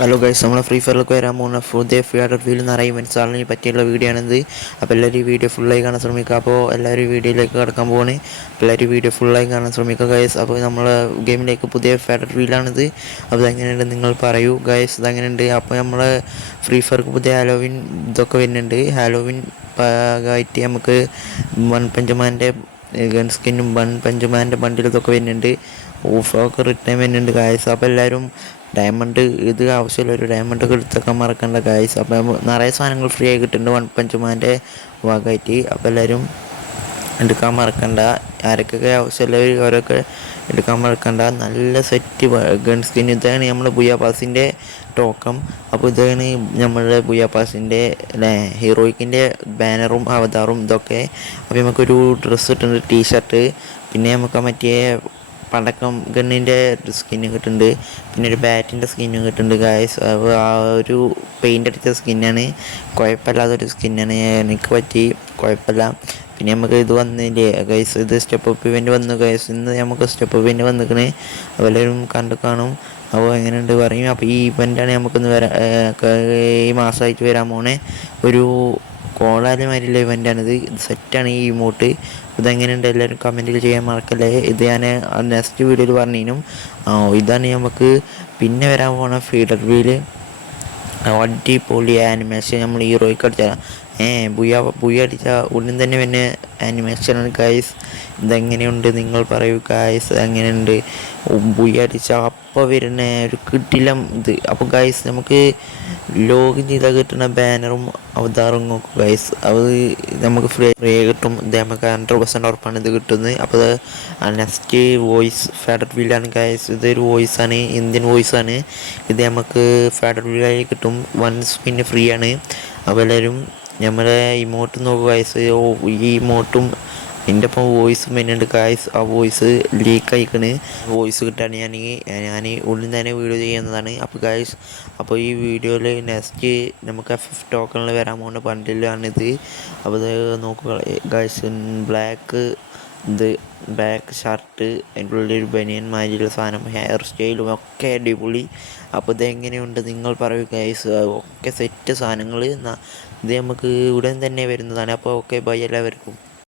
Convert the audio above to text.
Hello guys, നമ്മൾ free ഫയറിലൊക്കെ വരാൻ പോകുന്ന പുതിയ ഫ്രീ ആയിട്ട് റിവ്യൂ നിറയെ ഇവൻറ്റ്സ് ആളിനെ പറ്റിയുള്ള വീഡിയോ ആണിത്. അപ്പോൾ എല്ലാവരും ഈ വീഡിയോ ഫുള്ളായി കാണാൻ ശ്രമിക്കുക. അപ്പോൾ എല്ലാവരും വീഡിയോയിലേക്ക് കിടക്കാൻ പോവാണ്. അപ്പോൾ എല്ലാവരും വീഡിയോ ഫുള്ളായി കാണാൻ ശ്രമിക്കുക ഗൈസ്. അപ്പോൾ നമ്മൾ ഗെയിമിലേക്ക് പുതിയ ഫേവറേറ്റ് റിവ്യൂലാണിത്. അപ്പോൾ ഇതെങ്ങനെയുണ്ട് നിങ്ങൾ പറയൂ ഗൈസ്, ഇതെങ്ങനെയുണ്ട്. അപ്പോൾ നമ്മൾ ഫ്രീ ഫയർക്ക് പുതിയ ഹാലോവിൻ ഇതൊക്കെ വരുന്നുണ്ട്. ഹാലോവിൻ ആയിട്ട് നമുക്ക് വൺ പഞ്ചമാൻ്റെ ഗൺ സ്കിന്നും വൺ പഞ്ചമാൻ്റെ ബണ്ടിൽ ഇതൊക്കെ വരുന്നുണ്ട്. ഓഫൊക്കെ റിട്ടേൺ വരുന്നുണ്ട് ഗൈസ്. അപ്പോൾ എല്ലാവരും ഡയമണ്ട് ഇത് ആവശ്യമില്ല, ഒരു ഡയമണ്ട് ഒക്കെ എടുത്തൊക്കെ മറക്കണ്ട ഗൈസ്. അപ്പോൾ നിറയെ സാധനങ്ങൾ ഫ്രീ ആയി കിട്ടുന്നുണ്ട് വൺ പഞ്ചമാൻ്റെ ഭാഗമായിട്ട്. അപ്പോൾ എല്ലാവരും എടുക്കാൻ മറക്കണ്ട. ആരൊക്കെ ആവശ്യമുള്ളവർ അവരൊക്കെ എടുക്കാൻ മറക്കണ്ട. നല്ല സെറ്റ് ഗൺ സ്കിൻ. ഇതാണ് നമ്മുടെ ബുയാ പാസിൻ്റെ ടോക്കം. അപ്പോൾ ഇതാണ് നമ്മളുടെ ബുയാ പാസിൻ്റെ ഹീറോയിക്കിൻ്റെ ബാനറും അവതാറും ഇതൊക്കെ. അപ്പോൾ നമുക്കൊരു ഡ്രസ്സ് കിട്ടുന്നുണ്ട്, ടീഷർട്ട്. പിന്നെ നമുക്ക് മറ്റേ പടക്കം ഗണ്ണിൻ്റെ സ്കിന്നും കിട്ടുന്നുണ്ട്. പിന്നെ ഒരു ബാറ്റിൻ്റെ സ്കിന്നും കിട്ടുന്നുണ്ട് ഗായ്സ്. അപ്പോൾ ആ ഒരു പെയിൻ്റ് അടിച്ച സ്കിന്നാണ്, കുഴപ്പമില്ലാത്തൊരു സ്കിന്നാണ്, എനിക്ക് പറ്റി, കുഴപ്പമില്ല. പിന്നെ നമുക്ക് ഇത് വന്നില്ലേ ഗൈസ്, ഇത് സ്റ്റെപ്പ് അപ്പ് ഇവൻ്റ് വന്നു ഗൈസ്. ഇന്ന് നമുക്ക് സ്റ്റെപ്പ് അപ്പ് ഇവൻ്റ് വന്നിക്കണേ. അപ്പോൾ എല്ലാവരും കണ്ടു കാണും. അപ്പോൾ എങ്ങനെയുണ്ട് പറയും. അപ്പോൾ ഈ ഇവൻ്റാണ് നമുക്കിന്ന് ഈ മാസമായിട്ട് വരാൻ പോണേ. ഒരു കോളാരിമാരിയുള്ള ഇവൻ്റാണിത്. ഇത് സെറ്റാണ് ഈ ഇമോട്ട്. ഇതെങ്ങനെയുണ്ട് എല്ലാവരും കമൻറ്റിൽ ചെയ്യാൻ മറക്കല്ലേ. ഇത് ഞാൻ നെക്സ്റ്റ് വീഡിയോയിൽ പറഞ്ഞിനും. ഇതാണ് നമുക്ക് പിന്നെ വരാൻ പോണ ഫീഡർ വീല്. അടിപൊളി ആനിമേഷൻ. നമ്മൾ ഹീറോയ്ക്ക് അടിച്ചാൽ ബുയ അടിച്ച ഉടൻ തന്നെ പിന്നെ ആനിമേഷനാണ് ഗൈസ്. ഇതെങ്ങനെയുണ്ട് നിങ്ങൾ പറയൂ ഗൈസ്, എങ്ങനെയുണ്ട്. ബുയ അടിച്ച അപ്പോൾ വരുന്ന ഒരു കിടിലം ഇത്. അപ്പോൾ ഗൈസ് നമുക്ക് ലോഗിൻ ചെയ്താൽ കിട്ടുന്ന ബാനറും അവതാറും നോക്കും ഗൈസ്. അത് നമുക്ക് ഫ്രീ കിട്ടും. ഇത് നമുക്ക് 100% ഉറപ്പാണ് ഇത് കിട്ടുന്നത്. അപ്പോൾ നെക്സ്റ്റ് വോയിസ് ഫേഡറേറ്റ് വീലാണ് ഗൈസ്. ഇതൊരു വോയിസാണ്, ഇന്ത്യൻ വോയിസാണ്. ഇത് നമുക്ക് ഫേഡറേറ്റ് വീലായി കിട്ടും. വൺ സ്പിന്ന് ഫ്രീ ആണ്. അപ്പോൾ എല്ലാവരും നമ്മുടെ ഇമോട്ട് നോക്കുക ഗൈസ്. ഈ ഇമോട്ടും എൻ്റെ ഒപ്പം വോയിസും വരുന്നുണ്ട് ഗൈസ്. ആ വോയിസ് ലീക്ക് ആയിക്കണ്. വോയിസ് കിട്ടുകയാണെങ്കിൽ ഞാൻ ഉള്ളിൽ തന്നെ വീഡിയോ ചെയ്യുന്നതാണ്. അപ്പോൾ ഗൈസ്, അപ്പോൾ ഈ വീഡിയോയിൽ നെക്സ്റ്റ് നമുക്ക് FF ടോക്കണിൽ വരാൻ പോകുന്ന ബണ്ടിലാണിത്. അപ്പോൾ ഇത് നോക്കുക ഗൈസ്. ബ്ലാക്ക് ഷർട്ട്, അതിൻ്റെ ഉള്ളിൽ ഒരു ബനിയൻ മാതിരിയുള്ള സാധനം, ഹെയർ സ്റ്റൈലും ഒക്കെ അടിപൊളി. അപ്പോൾ ഇതെങ്ങനെയുണ്ട് നിങ്ങൾ പറയൂ ഗൈസ്. ഒക്കെ സെറ്റ് സാധനങ്ങൾ. ഇത് നമുക്ക് ഉടൻ തന്നെ വരുന്നതാണ്. അപ്പോൾ ഓക്കെ, ബൈ എല്ലാവർക്കും.